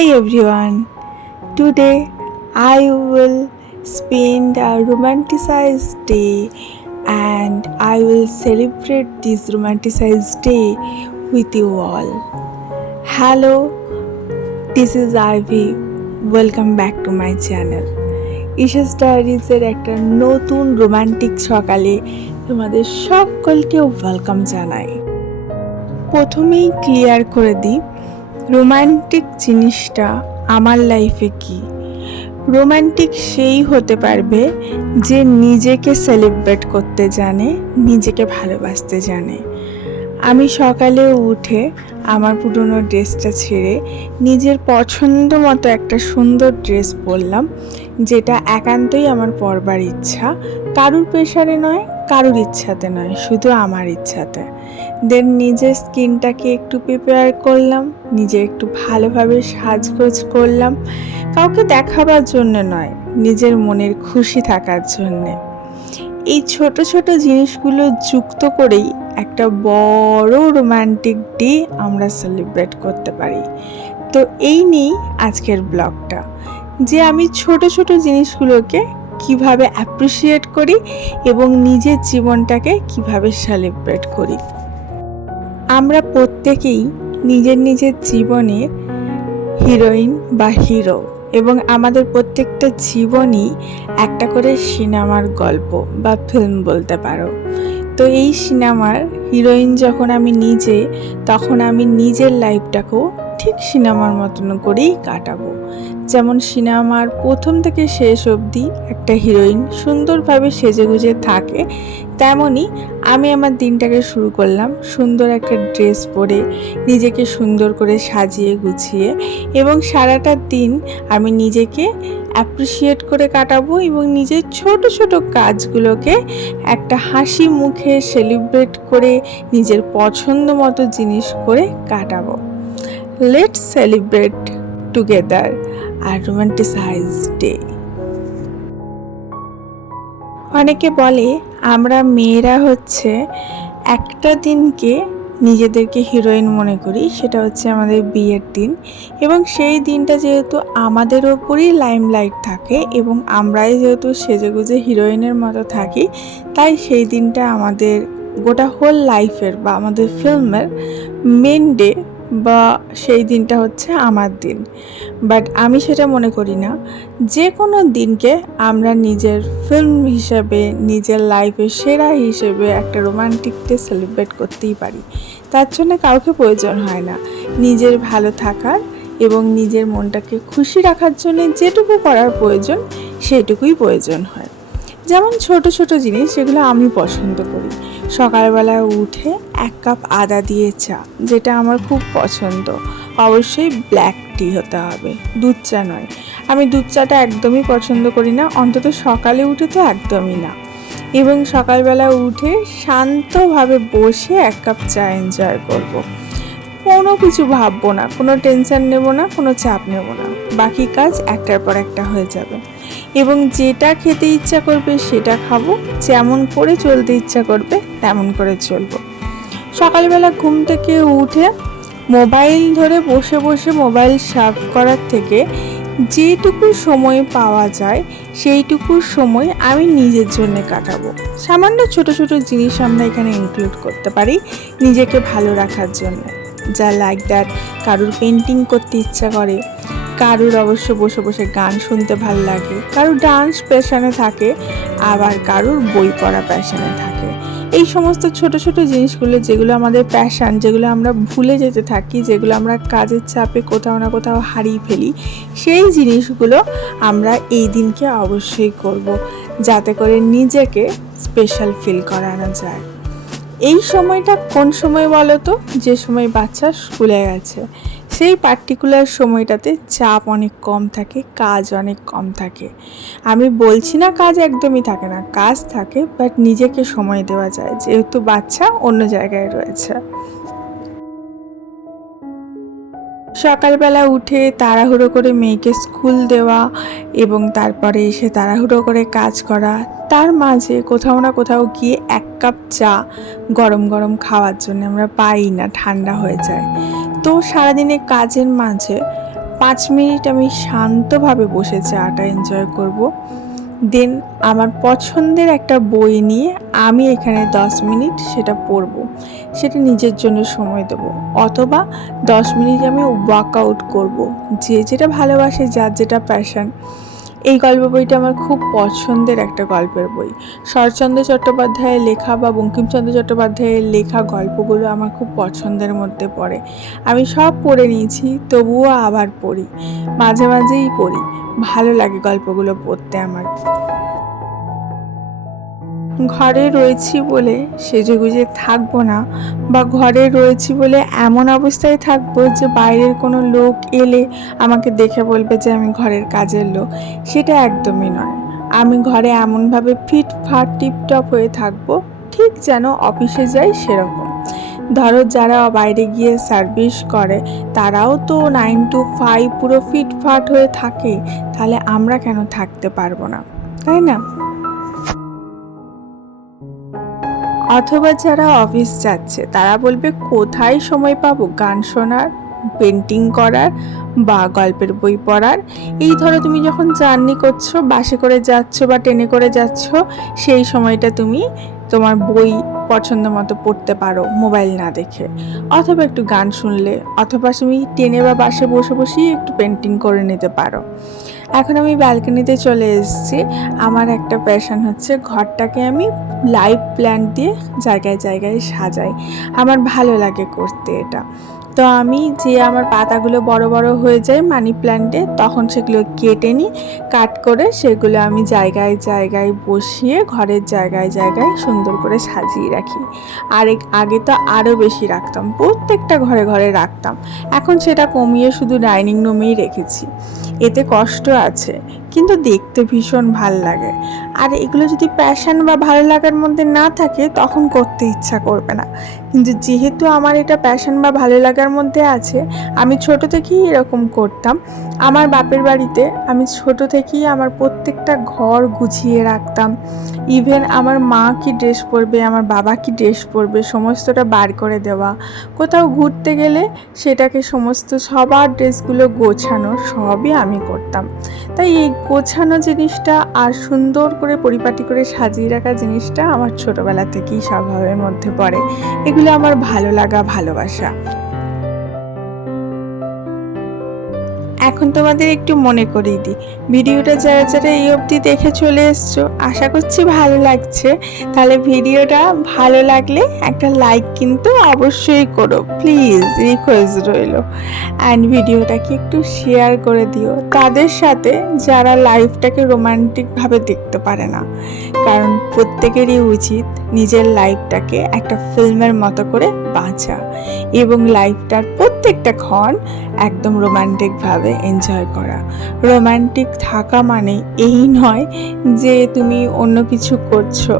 Hi everyone. Today I will spend a romanticized day and I will celebrate this romanticized day with you all. Hello, this is Ivy. Welcome back to my channel. Isha's ডায়েরিজের একটা নতুন romantic সকালে তোমাদের সকলকে welcome জানাই প্রথমেই clear করে দিই romantic জিনিসটা আমার লাইফে কি? রোমান্টিক সেই হতে পারবে যে নিজেকে সেলিব্রেট করতে জানে, নিজেকে ভালোবাসতে জানে। আমি সকালে উঠে আমার পুরনো ড্রেসটা ছেড়ে নিজের পছন্দ মতো একটা সুন্দর ড্রেস পরলাম, যেটা একান্তই আমার পরবার ইচ্ছা। কারুর প্রেশারে নয় কারুর ইচ্ছাতে নয়, শুধু আমার ইচ্ছাতে। দেন নিজের স্কিনটাকে একটু প্রিপেয়ার করলাম, নিজে একটু ভালোভাবে সাজগোজ করলাম, কাউকে দেখাবার জন্য নয়, নিজের মনের খুশি থাকার জন্যে। এই ছোট ছোট জিনিসগুলো যুক্ত করেই একটা বড় রোমান্টিক ডে আমরা সেলিব্রেট করতে পারি। তো এই নিয়েই আজকের ব্লগটা। যে আমি ছোট ছোট জিনিসগুলোকে কীভাবে অ্যাপ্রিসিয়েট করি এবং নিজের জীবনটাকে কীভাবে সেলিব্রেট করি। আমরা প্রত্যেকেই নিজের নিজের জীবনের হিরোইন বা হিরো এবং আমাদের প্রত্যেকটা জীবনই একটা করে সিনেমার গল্প বা ফিল্ম বলতে পারো। তো এই সিনেমার হিরোইন যখন আমি নিজে, তখন আমি নিজের লাইফটাকেও ঠিক সিনেমার মতন করেই কাটাবো। যেমন সিনেমার প্রথম থেকে শেষ অবধি একটা হিরোইন সুন্দরভাবে সেজেগুজে থাকে তেমনই আমি আমার দিনটাকে শুরু করলাম সুন্দর একটা ড্রেস পরে, নিজেকে সুন্দর করে সাজিয়ে গুছিয়ে এবং সারাটা দিন আমি নিজেকে অ্যাপ্রিসিয়েট করে কাটাবো এবং নিজের ছোট ছোট কাজগুলোকে একটা হাসি মুখে সেলিব্রেট করে নিজের পছন্দ মতো জিনিস করে কাটাবো। লেট সেলিব্রেট টুগেদার আর রোমান্টিসাইজ ডে অনেকে বলে, আমরা মেয়েরা হচ্ছে একটা দিনকে নিজেদেরকে হিরোইন মনে করি, সেটা হচ্ছে আমাদের বিয়ের দিন। এবং সেই দিনটা যেহেতু আমাদের ওপরই লাইমলাইট থাকে এবং আমরাই যেহেতু সেজেগুজে হিরোইনের মতো থাকি, তাই সেই দিনটা আমাদের গোটা হোল লাইফের বা আমাদের ফিল্মের মেন ডে বা সেই দিনটা হচ্ছে আমার দিন। বাট আমি সেটা মনে করি না। যে কোনো দিনকে আমরা নিজের ফিল্ম হিসেবে, নিজের লাইফের সেরা হিসেবে একটা রোমান্টিক ডে সেলিব্রেট করতেই পারি। তার জন্য কাউকে প্রয়োজন হয় না। নিজের ভালো থাকার এবং নিজের মনটাকে খুশি রাখার জন্য যেটুকু করার প্রয়োজন, সেটুকুই প্রয়োজন হয়। যেমন ছোট ছোট জিনিস যেগুলো আমি পছন্দ করি। সকালবেলায় উঠে এক কাপ আদা দিয়ে চা, যেটা আমার খুব পছন্দ। অবশ্যই ব্ল্যাক টি হতে হবে, দুধ চা নয়। আমি দুধ চাটা একদমই পছন্দ করি না, অন্তত সকালে উঠে তো একদমই না। এবং সকালবেলা উঠে শান্তভাবে বসে এক কাপ চা এনজয় করব। কোনো কিছু ভাববো না, কোনো টেনশন নেব না, কোনো চাপ নেব না। বাকি কাজ একটার পর একটা হয়ে যাবে। এবং যেটা খেতে ইচ্ছা করবে সেটা খাব, যেমন করে চলতে ইচ্ছা করবে, তেমন করে চলবো। সকালবেলা ঘুম থেকে উঠে মোবাইল ধরে বসে বসে মোবাইল সার্ভ করার থেকে যেটুকু সময় পাওয়া যায়, সেইটুকু সময় আমি নিজের জন্য কাটাবো। সামান্য ছোট ছোট জিনিস আমরা এখানে ইনক্লুড করতে পারি নিজেকে ভালো রাখার জন্য। যা লাইক দ্যাট কারুর পেন্টিং করতে ইচ্ছা করে কারুর অবশ্য বসে বসে গান শুনতে ভালো লাগে। কারুর ডান্স প্যাশনে থাকে, আবার কারুর বই পড়া প্যাশনে থাকে। এই সমস্ত ছোট ছোট জিনিসগুলো যেগুলো আমাদের প্যাশান যেগুলো আমরা ভুলে যেতে থাকি, যেগুলো আমরা কাজের চাপে কোথাও না কোথাও হারিয়ে ফেলি, সেই জিনিসগুলো আমরা এই দিনকে অবশ্যই করব। যাতে করে নিজেকে স্পেশাল ফিল করানো যায়। এই সময়টা কোন সময় বলো তো? যে সময় বাচ্চা স্কুলে গেছে। সেই পার্টিকুলার সময়টাতে চাপ অনেক কম থাকে, কাজ অনেক কম থাকে। আমি বলছি না কাজ একদমই থাকে না, কাজ থাকে বাট নিজেকে সময় দেওয়া যায়, যেহেতু বাচ্চা অন্য জায়গায় রয়েছে। সকালবেলা উঠে তাড়াহুড়ো করে মেয়েকে স্কুল দেওয়া এবং তারপরে এসে তাড়াহুড়ো করে কাজ করা। তার মাঝে কোথাও না কোথাও গিয়ে এক কাপ চা গরম গরম খাওয়ার জন্য আমরা পাই না, ঠান্ডা হয়ে যায়। তো সারাদিনে কাজের মাঝে পাঁচ মিনিট আমি শান্তভাবে বসে চাটা এনজয় করব। দেন আমার পছন্দের একটা বই নিয়ে আমি এখানে দশ মিনিট সেটা পড়ব। সেটা নিজের জন্য সময় দেব। অথবা দশ মিনিট আমি ওয়ার্কআউট করব। যে যেটা ভালোবাসে, যার যেটা প্যাশন এই গল্প বইটা আমার খুব পছন্দের একটা গল্পের বই। শরৎচন্দ্র চট্টোপাধ্যায়ের লেখা বা বঙ্কিমচন্দ্র চট্টোপাধ্যায়ের লেখা গল্পগুলো আমার খুব পছন্দের মধ্যে পড়ে। আমি সব পড়ে নিয়েছি, তবুও আবার পড়ি। মাঝে মাঝেই পড়ি। ভালো লাগে গল্পগুলো পড়তে আমার। ঘরে রয়েছি বলে সেজেগুজে থাকব না বা ঘরে রয়েছি বলে এমন অবস্থায় থাকব যে বাইরের কোনো লোক এলে আমাকে দেখে বলবে যে আমি ঘরের কাজের লোক। সেটা একদমই নয়। আমি ঘরে এমনভাবে ফিট ফাট টিপটপ হয়ে থাকব, ঠিক যেন অফিসে যাই সেরকম। ধরো যারা বাইরে গিয়ে সার্ভিস করে, তারাও তো নাইন টু ফাইভ পুরো ফিটফাট হয়ে থাকে, তাহলে আমরা কেন থাকতে পারব না? তাই না? অথবা যারা অফিস যাচ্ছে, তারা বলবে, কোথায় সময় পাবো? গান শোনার, পেন্টিং করার বা গল্পের বই পড়ার। এই ধরো তুমি যখন জার্নি করছ, বাসে করে যাচ্ছ বা ট্রেনে করে যাচ্ছ, সেই সময়টা তুমি তোমার বই পছন্দ মতো পড়তে পারো, মোবাইল না দেখে। অথবা একটু গান শুনলে, অথবা তুমি ট্রেনে বা বাসে বসে বসেই একটু পেন্টিং করে নিতে পারো। এখন আমি ব্যালকনিতে চলে এসেছি। আমার একটা প্যাশন হচ্ছে ঘরটাকে আমি লাইভ প্ল্যান্ট দিয়ে জায়গায় জায়গায় সাজাই। আমার ভালো লাগে করতে এটা। তো আমি যে আমার পাতাগুলো বড় বড় হয়ে যায় মানি প্ল্যান্টে তখন সেগুলো কেটে নিই কাট করে সেগুলো আমি জায়গায় জায়গায় বসিয়ে ঘরের জায়গায় জায়গায় সুন্দর করে সাজিয়ে রাখি। আর আগে তো আরও বেশি রাখতাম, প্রত্যেকটা ঘরে ঘরে রাখতাম। এখন সেটা কমিয়ে শুধু ডাইনিং রুমেই রেখেছি। এতে কষ্ট আছে, কিন্তু দেখতে ভীষণ ভালো লাগে। আর এগুলো যদি প্যাশন বা ভালো লাগার মধ্যে না থাকে, তখন করতে ইচ্ছা করবে না। কিন্তু যেহেতু আমার এটা প্যাশন বা ভালো লাগার মধ্যে আছে, আমি ছোট থেকেই এরকম করতাম। আমার বাপের বাড়িতে আমি ছোট থেকেই আমার প্রত্যেকটা ঘর গুছিয়ে রাখতাম। ইভেন আমার মা কি ড্রেস পরবে, আমার বাবা কি ড্রেস পরবে, সমস্তটা বার করে দেওয়া। কোথাও ঘুরতে গেলে সেটাকে সমস্ত সবার ড্রেসগুলো গোছানো, সবই আমি করতাম। তাই এই গোছানো জিনিসটা আর সুন্দর করে পরিপাটি করে সাজিয়ে রাখা জিনিসটা আমার ছোটবেলা থেকেই স্বভাবের মধ্যে পড়ে। এগুলো আমার ভালো লাগা, ভালোবাসা। এখন তোমাদের একটু মনে করিয়ে দিই। ভিডিওটা যারা যারা এই অবধি দেখে চলে এসছো, আশা করছি ভালো লাগছে। তাহলে ভিডিওটা ভালো লাগলে একটা লাইক কিন্তু অবশ্যই করো প্লিজ রিকোয়েস্ট রইল। অ্যান্ড ভিডিওটাকে একটু শেয়ার করে দিও। তাদের সাথে যারা লাইফটাকে রোমান্টিকভাবে দেখতে পারে না। কারণ প্রত্যেকেরই উচিত নিজের লাইফটাকে একটা ফিল্মের মতো করে বাঁচা এবং লাইফটার প্রত্যেকটা ক্ষণ একদম রোমান্টিকভাবে এনজয় করা। রোমান্টিক থাকা মানে এই নয় যে তুমি অন্য কিছু করছ।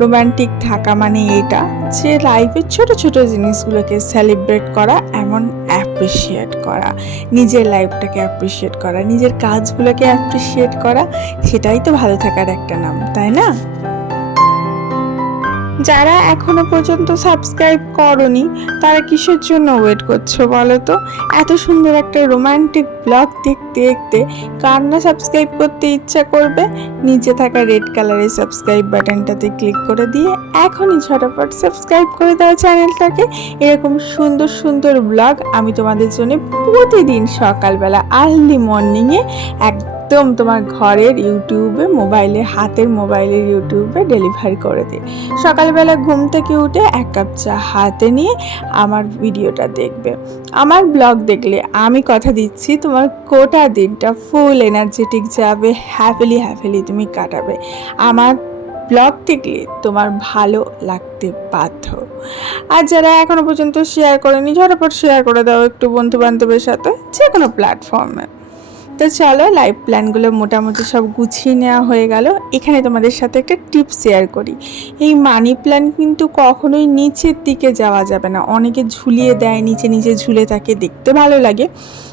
রোমান্টিক থাকা মানে এটা যে লাইফের ছোট ছোট জিনিসগুলোকে সেলিব্রেট করা, এমন অ্যাপ্রিসিয়েট করা, নিজের লাইফটাকে অ্যাপ্রিসিয়েট করা, নিজের কাজগুলোকে অ্যাপ্রিসিয়েট করা, সেটাই তো ভালো থাকার একটা নাম, তাই না? যারা এখনও পর্যন্ত সাবস্ক্রাইব করনি, তারা কিসের জন্য ওয়েট করছ বলো তো এত সুন্দর একটা রোমান্টিক ব্লগ দেখতে দেখতে কার না সাবস্ক্রাইব করতে ইচ্ছা করবে, নিচে থাকা রেড কালারের সাবস্ক্রাইব বাটনটাতে ক্লিক করে দিয়ে এখনই ঝটাপট সাবস্ক্রাইব করে দাও চ্যানেলটাকে এরকম সুন্দর সুন্দর ব্লগ আমি তোমাদের জন্য প্রতিদিন সকালবেলা আর্লি মর্নিংয়ে এক একদম তোমার ঘরের ইউটিউবে, মোবাইলে, হাতের মোবাইলের ইউটিউবে ডেলিভারি করে দিই। সকালবেলা ঘুম থেকে উঠে এক কাপ চা হাতে নিয়ে আমার ভিডিওটা দেখবে। আমার ব্লগ দেখলে আমি কথা দিচ্ছি, তোমার গোটা দিনটা ফুল এনার্জেটিক যাবে হ্যাপিলি হ্যাপিলি তুমি কাটাবে। আমার ব্লগ দেখলে তোমার ভালো লাগতে বাধ্য। আর যারা এখনও পর্যন্ত শেয়ার করেনি, ঝটপট শেয়ার করে দাও একটু বন্ধু বান্ধবের সাথে যে কোনো প্ল্যাটফর্মে তো চলো লাইফ প্ল্যানগুলো মোটামুটি সব গুছিয়ে নেওয়া হয়ে গেল। এখানে তোমাদের সাথে একটা টিপ শেয়ার করি। এই মানি প্ল্যান কিন্তু কখনোই নিচের দিকে যাওয়া যাবে না। অনেকে ঝুলিয়ে দেয়, নিচে নিচে ঝুলে থাকে। দেখতে ভালো লাগে।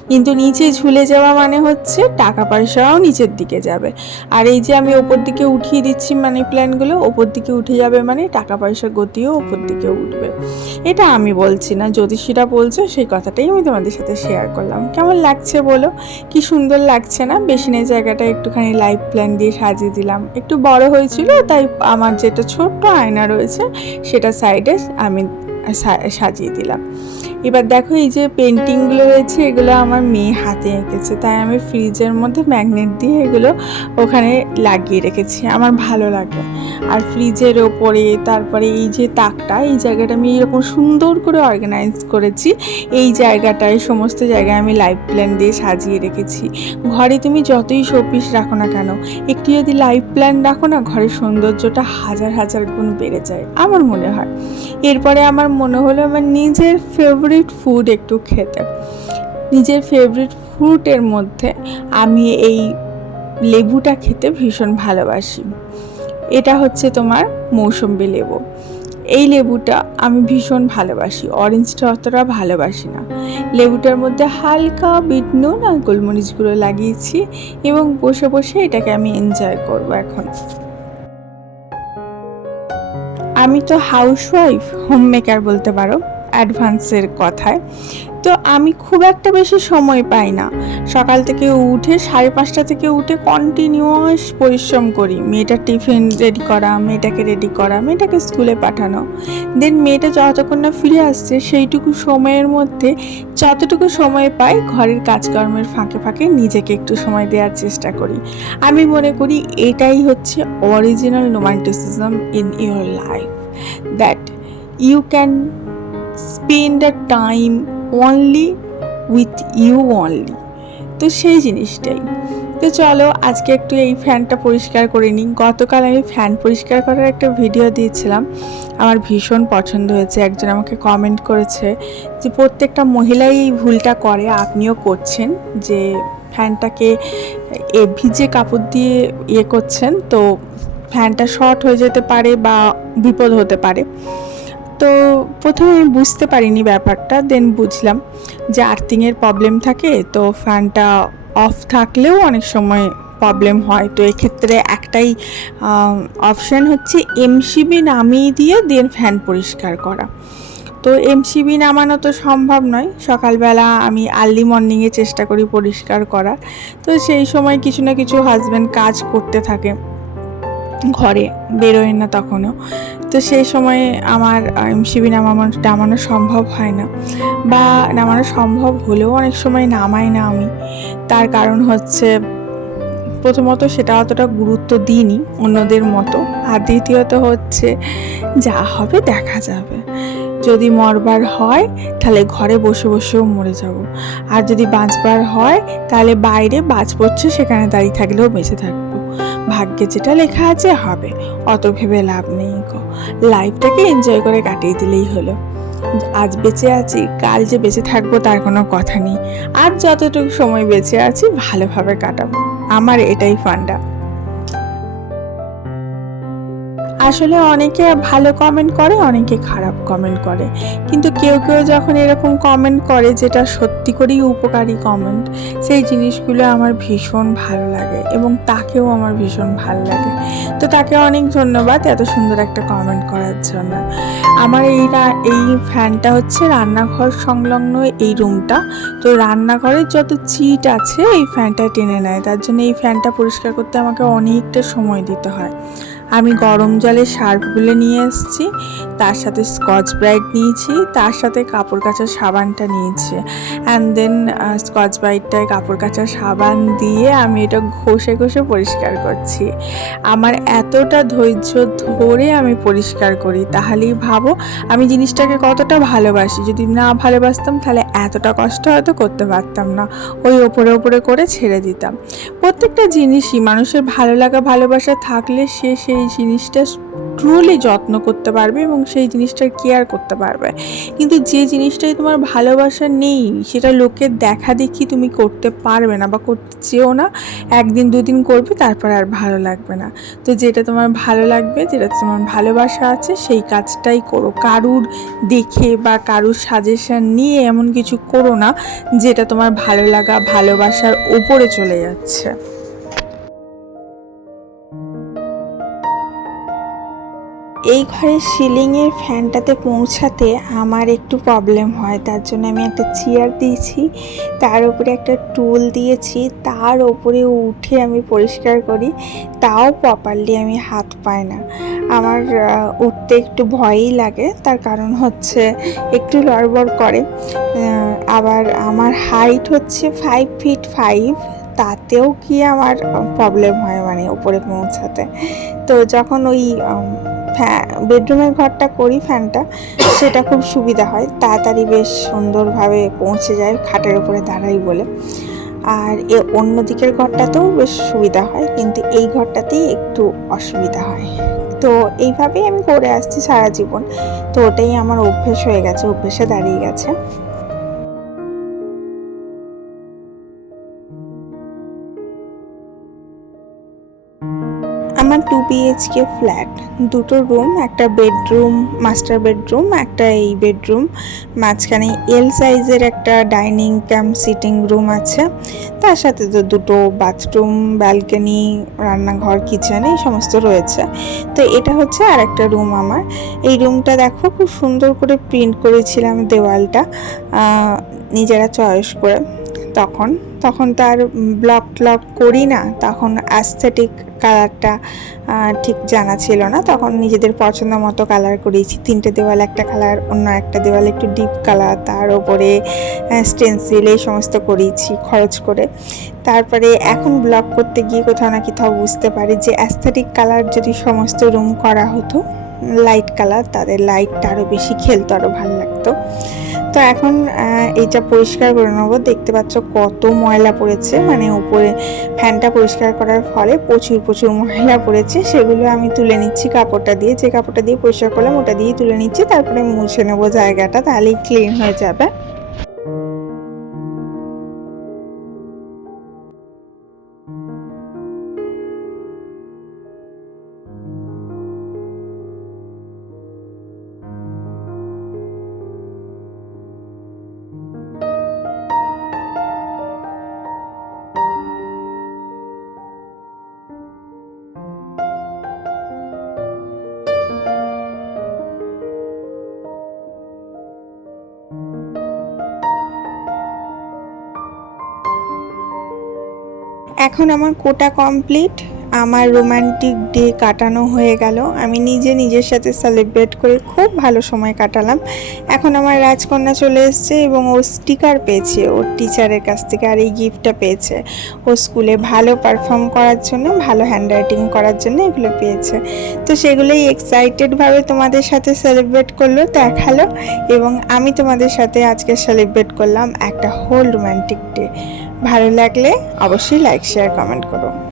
কিন্তু নিচে ঝুলে যাওয়া মানে হচ্ছে টাকা পয়সাও নিচের দিকে যাবে। আর এই যে আমি ওপর দিকে উঠিয়ে দিচ্ছি মানি প্ল্যান্টগুলো ওপর দিকে উঠে যাবে মানে টাকা পয়সার গতিও ওপর দিকে উঠবে। এটা আমি বলছি না, জ্যোতিষীরা বলছে, সেই কথাটাই আমি তোমাদের সাথে শেয়ার করলাম। কেমন লাগছে বলো? কি সুন্দর লাগছে না? বেসিনের জায়গাটা একটুখানি লাইফ প্ল্যান দিয়ে সাজিয়ে দিলাম। একটু বড় হয়েছিল, তাই আমার যেটা ছোট্ট আয়না রয়েছে, সেটা সাইডে আমি সাজিয়ে দিলাম। এবার দেখো এই যে পেন্টিংগুলো রয়েছে, এগুলো আমার মেয়ে হাতে এঁকেছে। তাই আমি ফ্রিজের মধ্যে ম্যাগনেট দিয়ে এগুলো ওখানে লাগিয়ে রেখেছি। আমার ভালো লাগে। আর ফ্রিজের ওপরে তারপরে এই যে তাকটা, এই জায়গাটা আমি এরকম সুন্দর করে অর্গানাইজ করেছি। এই জায়গাটায় সমস্ত জায়গায় আমি লাইভ প্ল্যান দিয়ে সাজিয়ে রেখেছি। ঘরে তুমি যতই শোপিস রাখো না কেন, একটু যদি লাইভ প্ল্যান রাখো না, ঘরের সৌন্দর্যটা হাজার হাজার গুণ বেড়ে যায়। আমার মনে হয়। এরপরে আমার মনে হলো আমার নিজের ফেভারিট ফুড একটু খেতে। নিজের ফেভারিট ফ্রুটের মধ্যে আমি এই লেবুটা খেতে ভীষণ ভালোবাসি। এটা হচ্ছে তোমার মৌসম্বি লেবু। এই লেবুটা আমি ভীষণ ভালোবাসি। অরেঞ্জটা অতটা ভালোবাসি না। লেবুটার মধ্যে হালকা বিট নুন আর গোলমরিচ গুঁড়ো লাগিয়েছি এবং বসে বসে এটাকে আমি এনজয় করব এখন। আমি তো হাউসওয়াইফ হোম মেকার বলতে পারো। অ্যাডভান্সের কথায়। তো আমি খুব একটা বেশি সময় পাই না। সকাল থেকে উঠে সাড়ে পাঁচটা থেকে উঠে কন্টিনিউয়াস পরিশ্রম করি। মেয়েটার টিফিন রেডি করা, মেয়েটাকে রেডি করা, মেয়েটাকে স্কুলে পাঠানো। দেন মেয়েটা যতক্ষণ না ফিরে আসছে, সেইটুকু সময়ের মধ্যে যতটুকু সময় পাই ঘরের কাজকর্মের ফাঁকে ফাঁকে নিজেকে একটু সময় দেওয়ার চেষ্টা করি। আমি মনে করি এটাই হচ্ছে original romanticism in your life that you can spend a time only with you only তো সেই জিনিসটাই। তো চলো, আজকে একটু এই ফ্যানটা পরিষ্কার করে নিই। গতকাল আমি ফ্যান পরিষ্কার করার একটা ভিডিও দিয়েছিলাম। আমার ভীষণ পছন্দ হয়েছে। একজন আমাকে কমেন্ট করেছে যে, প্রত্যেকটা মহিলাই এই ভুলটা করে, আপনিও করছেন যে ফ্যানটাকে এ ভিজে কাপড় দিয়ে ইয়ে করছেন। তো ফ্যানটা শর্ট হয়ে যেতে পারে বা বিপদ হতে পারে। তো প্রথমে আমি বুঝতে পারিনি ব্যাপারটা দেন বুঝলাম যে আর্থিংয়ের প্রবলেম থাকে, তো ফ্যানটা অফ থাকলেও অনেক সময় প্রবলেম হয়। তো এক্ষেত্রে একটাই অপশান হচ্ছে এমসিবি নামিয়ে দিয়ে দেন ফ্যান পরিষ্কার করা। তো এমসিবি নামানো তো সম্ভব নয়। সকালবেলা আমি আর্লি মর্নিংয়ে চেষ্টা করি পরিষ্কার করার তো সেই সময় কিছু না কিছু হাজব্যান্ড কাজ করতে থাকে। ঘরে বেরোয় না তখনও। তো সেই সময় আমার এমসিবি নামানো নামানো সম্ভব হয় না। বা নামানো সম্ভব হলেও অনেক সময় নামাই না আমি। তার কারণ হচ্ছে, প্রথমত সেটা অতটা গুরুত্ব দিইনি অন্যদের মতো। আর দ্বিতীয়ত হচ্ছে, যা হবে দেখা যাবে। যদি মরবার হয়, তাহলে ঘরে বসে বসেও মরে যাব। আর যদি বাঁচবার হয়, তাহলে বাইরে বাজ পড়ছে, সেখানে দাঁড়িয়ে থাকলেও বেঁচে থাকব। ভাগ্যে যেটা লেখা আছে, হবে। অত ভেবে লাভ নেই লাইফটাকে এনজয় করে কাটিয়ে দিলেই হলো। আজ বেঁচে আছি, কাল যে বেঁচে থাকব তার কোনো কথা নেই। আর যতটুকু সময় বেঁচে আছি, ভালোভাবে কাটাবো। আমার এটাই ফান্ডা আসলে অনেকে ভালো কমেন্ট করে, অনেকে খারাপ কমেন্ট করে। কিন্তু কেউ কেউ যখন এরকম কমেন্ট করে যেটা সত্যি করেই উপকারী কমেন্ট সেই জিনিসগুলো আমার ভীষণ ভালো লাগে এবং তাকেও আমার ভীষণ ভালো লাগে। তো তাকে অনেক ধন্যবাদ এত সুন্দর একটা কমেন্ট করার জন্য। আমার এই এই ফ্যানটা হচ্ছে রান্নাঘর সংলগ্ন এই রুমটা তো রান্নাঘরের যত চিট আছে, এই ফ্যানটা টেনে নেয়। তার জন্য এই ফ্যানটা পরিষ্কার করতে আমাকে অনেকটা সময় দিতে হয়। আমি গরম জলে সার্ফগুলো নিয়ে এসেছি, তার সাথে স্কচ ব্রাইট নিয়েছি, তার সাথে কাপড় কাচার সাবানটা নিয়েছি। অ্যান্ড দেন স্কচ ব্রাইটটায় কাপড় কাচার সাবান দিয়ে আমি এটা ঘষে ঘষে পরিষ্কার করছি। আমার এতটা ধৈর্য ধরে আমি পরিষ্কার করি, তাহলেই ভাবো আমি জিনিসটাকে কতটা ভালোবাসি। যদি না ভালোবাসতাম, তাহলে এতটা কষ্ট হয়তো করতে পারতাম না। ওই ওপরে ওপরে করে ছেড়ে দিতাম। প্রত্যেকটা জিনিসই মানুষের ভালো লাগা, ভালোবাসা থাকলে সে সেই জিনিসটা ট্রুলি যত্ন করতে পারবে এবং সেই জিনিসটার কেয়ার করতে পারবে। কিন্তু যে জিনিসটাই তোমার ভালোবাসা নেই, সেটা লোকের দেখা দেখি তুমি করতে পারবে না বা করতে চেয়েও না। একদিন, দুদিন করবে, তারপর আর ভালো লাগবে না। তো যেটা তোমার ভালো লাগবে, যেটা তোমার ভালোবাসা আছে, সেই কাজটাই করো। কারুর দেখে বা কারুর সাজেশন নিয়ে এমন কিছু করো না, যেটা তোমার ভালো লাগা, ভালোবাসার ওপরে চলে যাচ্ছে। এই ঘরের সিলিংয়ের ফ্যানটাতে পৌঁছাতে আমার একটু প্রবলেম হয়। তার জন্য আমি একটা চেয়ার দিয়েছি, তার উপরে একটা টুল দিয়েছি, তার ওপরে উঠে আমি পরিষ্কার করি, তাও প্রপারলি আমি হাত পাই না। আমার উঠতে একটু ভয়ই লাগে, তার কারণ হচ্ছে একটু লড়বড় করে। আবার আমার হাইট হচ্ছে ফাইভ ফিট ফাইভ তাতেও কি আমার প্রবলেম হয় মানে ওপরে পৌঁছাতে। তো যখন ওই বেডরুমের ঘরটা করি ফ্যানটা, সেটা খুব সুবিধা হয়। তাড়াতাড়ি বেশ সুন্দরভাবে পৌঁছে যায় খাটের উপরে দাঁড়াই বলে। আর এ অন্য দিকের ঘরটাতেও বেশ সুবিধা হয়, কিন্তু এই ঘরটাতেই একটু অসুবিধা হয়। তো এইভাবেই আমি করে আসছি সারা জীবন। তো ওটাই আমার অভ্যেস হয়ে গেছে, অভ্যেসে দাঁড়িয়ে গেছে। আমার টু বিএইচকে ফ্ল্যাট দুটো রুম একটা বেডরুম মাস্টার বেডরুম একটা এই বেডরুম মাঝখানে এল সাইজের একটা ডাইনিং ক্যাম্প সিটিং রুম আছে। তার সাথে তো দুটো বাথরুম ব্যালকনি রান্নাঘর কিচেন এই সমস্ত রয়েছে। তো এটা হচ্ছে আর একটা রুম আমার। এই রুমটা দেখো, খুব সুন্দর করে প্রিন্ট করেছিলাম দেওয়ালটা নিজেরা চয়েস করে। তখন তখন তো আর ব্লক ট্লক করি না, তখন অ্যাস্থেটিক কালারটা ঠিক জানা ছিল না। তখন নিজেদের পছন্দ মতো কালার করেছি। তিনটে দেওয়াল, একটা কালার অন্য একটা দেওয়াল, একটু ডিপ কালার তার ওপরে স্টেন্সিল এই সমস্ত করেছি খরচ করে। তারপরে এখন ব্লক করতে গিয়ে কোথাও না কোথাও বুঝতে পারি যে অ্যাস্থেটিক কালার যদি সমস্ত রুম করা হতো লাইট কালার তাদের লাইটটা আরও বেশি খেলতো আরও ভালো লাগতো। তো এখন এইটা পরিষ্কার করে নেব। দেখতে পাচ্ছ কত ময়লা পড়েছে। মানে উপরে ফ্যানটা পরিষ্কার করার ফলে প্রচুর প্রচুর ময়লা পড়েছে। সেগুলো আমি তুলে নিচ্ছি কাপড়টা দিয়ে। যে কাপড়টা দিয়ে পরিষ্কার করলাম, ওটা দিয়েই তুলে নিচ্ছি। তারপরে মুছে নেব জায়গাটা, তাহলেই ক্লিন হয়ে যাবে। এখন আমার কোটা কমপ্লিট আমার রোমান্টিক ডে কাটানো হয়ে গেল। আমি নিজে নিজের সাথে সেলিব্রেট করে খুব ভালো সময় কাটালাম। এখন আমার রাজকন্যা চলে এসছে এবং ও স্টিকার পেয়েছে, ওর টিচারের কাছ থেকে আর এই গিফটটা পেয়েছে। ও স্কুলে ভালো পারফর্ম করার জন্য, ভালো হ্যান্ডরাইটিং করার জন্য এগুলো পেয়েছে। তো সেগুলোই এক্সাইটেডভাবে তোমাদের সাথে সেলিব্রেট করল, দেখাল এবং আমি তোমাদের সাথে আজকে সেলিব্রেট করলাম একটা হোল রোমান্টিক ডে ভালো লাগলে অবশ্যই লাইক শেয়ার কমেন্ট করো।